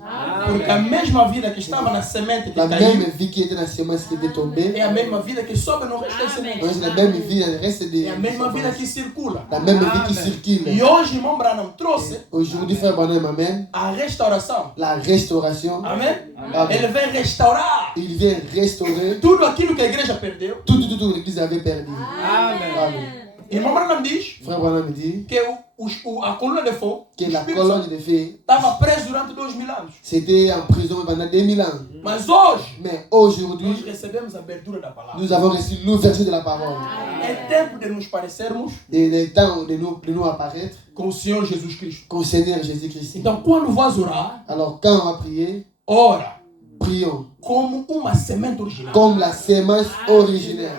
Porque a mesma vida que estava na semente que La caiu même vie qui était dans la semence qui était tombée, é a mesma vida que sobe no resto das sementes. c'est la même vie dans le reste des É a mesma vida que circula. la même vie qui circule. E hoje, irmão Branham trouxe Aujourd'hui, frère Branham amène a restauração. la restauration. Amém? Amen. Ele vem restaurar Il vient restaurer tudo aquilo que a igreja perdeu. tout l'Église avait perdu. Amen. Irmão Branham diz Frère Branham dit que a coluna de fogo, que o la Espírito colonne Santo, de feu, estava preso durante 2000 anos. c'était en prison pendant 2000 ans. Mas hoje, Mais nós aujourd'hui, recebemos a abertura da palavra. nous avons reçu l'ouverture de la parole. É tempo de nos parecermos Et il est temps de nous apparaître com o Senhor Jesus Cristo. qu'au Seigneur Jésus-Christ. Então, quando vais orar, Alors, quand on va prier, ora prions como uma semente original. comme la semence originelle.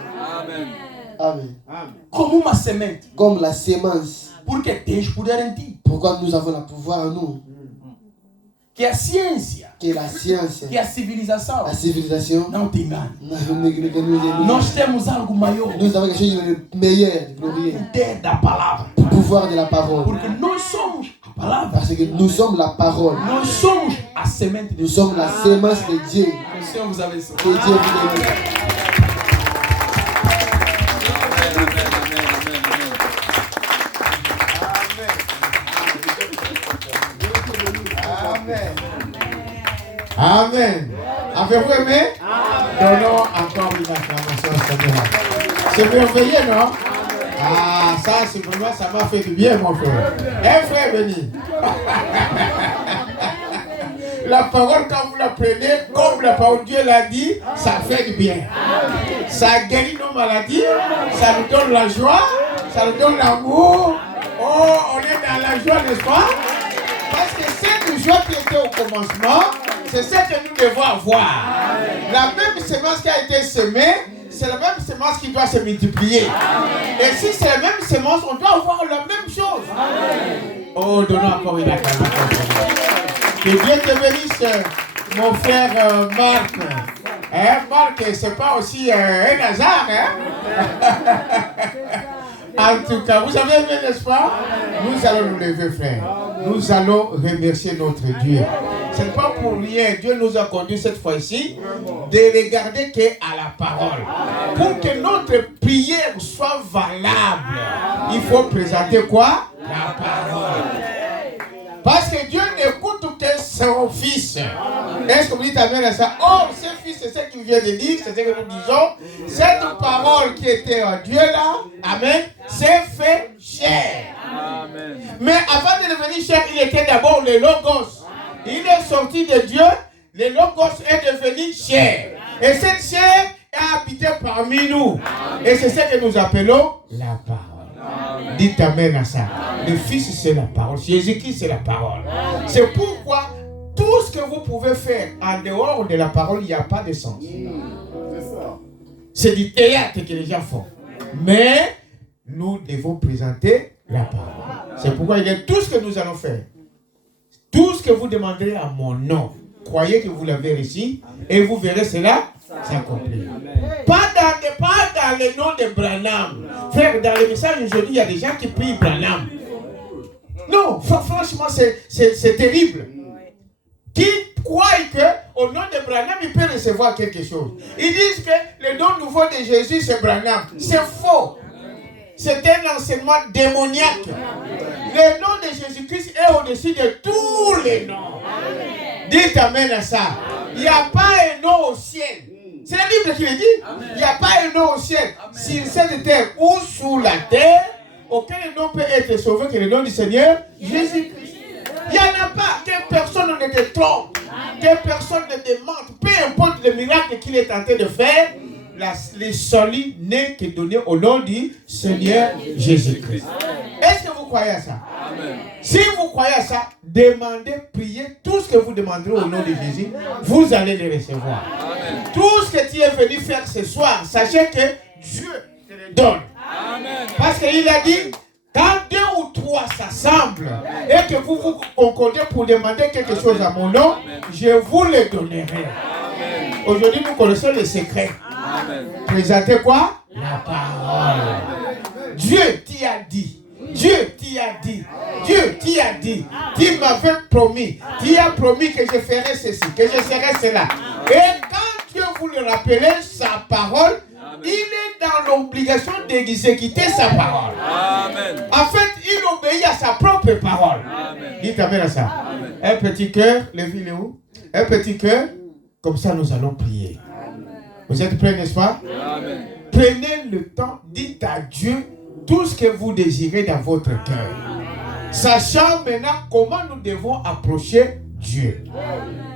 Amen. Amen. Como uma semente. Comme la semence. Porque tens poder em ti. Pourquoi nous avons le pouvoir en nous? Que a ciência, Que la science, que a civilização la civilisation, não te engane. nous Nós temos algo maior. avons quelque chose de meilleur, de glorieux. O poder da palavra. Le pouvoir de la parole. Porque nós somos a palavra. Parce que nous sommes la parole. Nós somos a semente de Nous Deus. sommes la semence de Dieu. Que o Senhor vos abençoe. Que Dieu vous bénisse. Amen. Avez-vous aimé? Donnons encore une acclamation au Seigneur. C'est merveilleux, non? Ah, ça, c'est vraiment, ça m'a fait du bien, mon frère. Un frère béni. La parole, quand vous la prenez, comme la parole de Dieu l'a dit, ça fait du bien. Ça guérit nos maladies, ça nous donne la joie, ça nous donne l'amour. Oh, on est dans la joie, n'est-ce pas? Parce que cette joie qui était au commencement, c'est ce que nous devons avoir. La même semence qui a été semée, c'est la même semence qui doit se multiplier. Et si c'est la même semence, on doit avoir la même chose. Oh, donnons encore une acclamation. Que Dieu te bénisse, mon frère Marc. Marc, c'est pas aussi un hasard, En tout cas, vous avez aimé, n'est-ce pas? Nous allons nous lever, frère. Nous allons remercier notre Dieu. Ce n'est pas pour rien. Dieu nous a conduit cette fois-ci de regarder qu'à la parole. Pour que notre prière soit valable, il faut présenter quoi? La parole. Parce que Dieu n'écoute que son fils. Est-ce que vous dites amen à ça? Oh, ce fils, c'est ce qu'il vient de dire, c'est ce que nous disons. Cette parole qui était en Dieu là, amen, c'est fait chair. Amen. Mais avant de devenir chair, il était d'abord le Logos. Il est sorti de Dieu, le Logos est devenu chair. Et cette chair est habitée parmi nous. Et c'est ce que nous appelons la parole. Amen. Dites amen à ça. Amen. Le Fils, c'est la parole. Jésus-Christ, c'est la parole. Amen. C'est pourquoi tout ce que vous pouvez faire en dehors de la parole, il n'y a pas de sens. C'est du théâtre que les gens font. Mais nous devons présenter la parole. C'est pourquoi il y a tout ce que nous allons faire. Tout ce que vous demanderez à mon nom, croyez que vous l'avez reçu et vous verrez cela s'accomplir. Pas dans le nom de Branham. Frère, dans le message aujourd'hui, il y a des gens qui prient Branham. Non, franchement, c'est terrible. Qui croient qu'au nom de Branham, ils peuvent recevoir quelque chose. Ils disent que le nom nouveau de Jésus, c'est Branham. C'est faux. C'est un enseignement démoniaque. Le nom de Jésus-Christ est au-dessus de tous les noms. Dites amen à ça. Il n'y a pas un nom au ciel. C'est la Bible qui le dit. Il n'y a pas un nom au ciel. Sur cette terre ou sous la terre, aucun nom peut être sauvé que le nom du Seigneur Jésus-Christ. Il n'y en a pas. Que personne ne te trompe. Que personne ne te mente. Peu importe le miracle qu'il est en train de faire, les salut n'est que donné au nom du Seigneur Jésus-Christ. Est-ce que vous croyez à ça? Amen. Si vous croyez à ça, demandez, priez, tout ce que vous demanderez au nom de Jésus, vous allez le recevoir. Amen. Tout ce que tu es venu faire ce soir, sachez que Dieu te le donne. Amen. Parce qu'il a dit, quand 2 ou 3 s'assemblent et que vous vous concordez pour demander quelque chose à mon nom, je vous le donnerai. Amen. Aujourd'hui, nous connaissons le secret. Amen. Présentez quoi? La parole. Dieu t'y a dit. Dieu t'y a dit. Dieu t'y a dit. Tu m'avais promis. Tu as promis que je ferai ceci, que je serai cela. Et quand Dieu vous le rappelez, sa parole, il est dans l'obligation d'exécuter sa parole. Amen. En fait, il obéit à sa propre parole. Amen. Dites amen à ça. Amen. Un petit cœur, les filles, où? Un petit cœur, comme ça nous allons prier. Amen. Vous êtes prêts, n'est-ce pas? Amen. Prenez le temps, dites à Dieu tout ce que vous désirez dans votre cœur. Sachant maintenant comment nous devons approcher Dieu.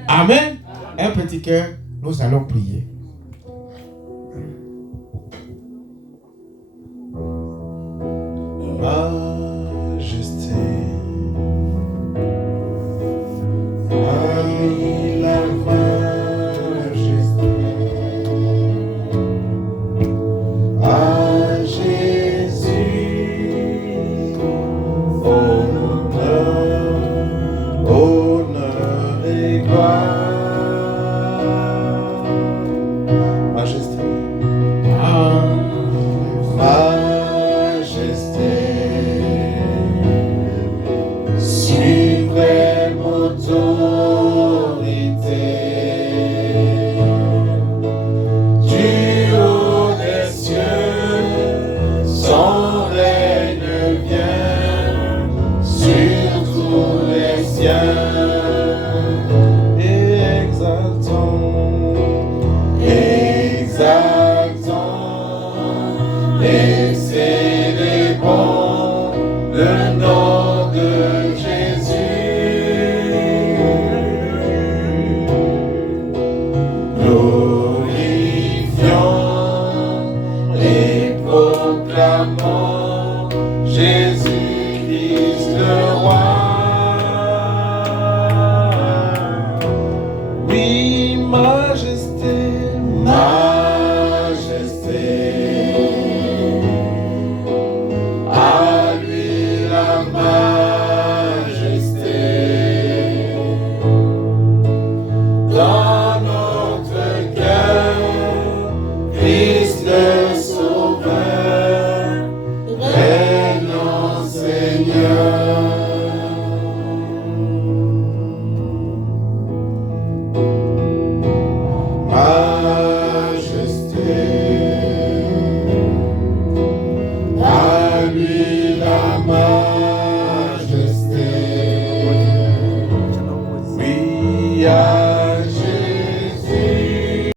Amen. Un petit cœur, nous allons prier. Majesté, ami la majesté, à Jésus, honneur et gloire. Majesté, suprême autorité, du haut des cieux, son règne vient sur tous les siens. Et célébrons le nom de Jésus. Glorifions et proclamons Jésus-Christ le roi. Oui, majesté, majesté. À lui la majesté. Dans notre cœur, Christ le Sauveur, régnant Seigneur.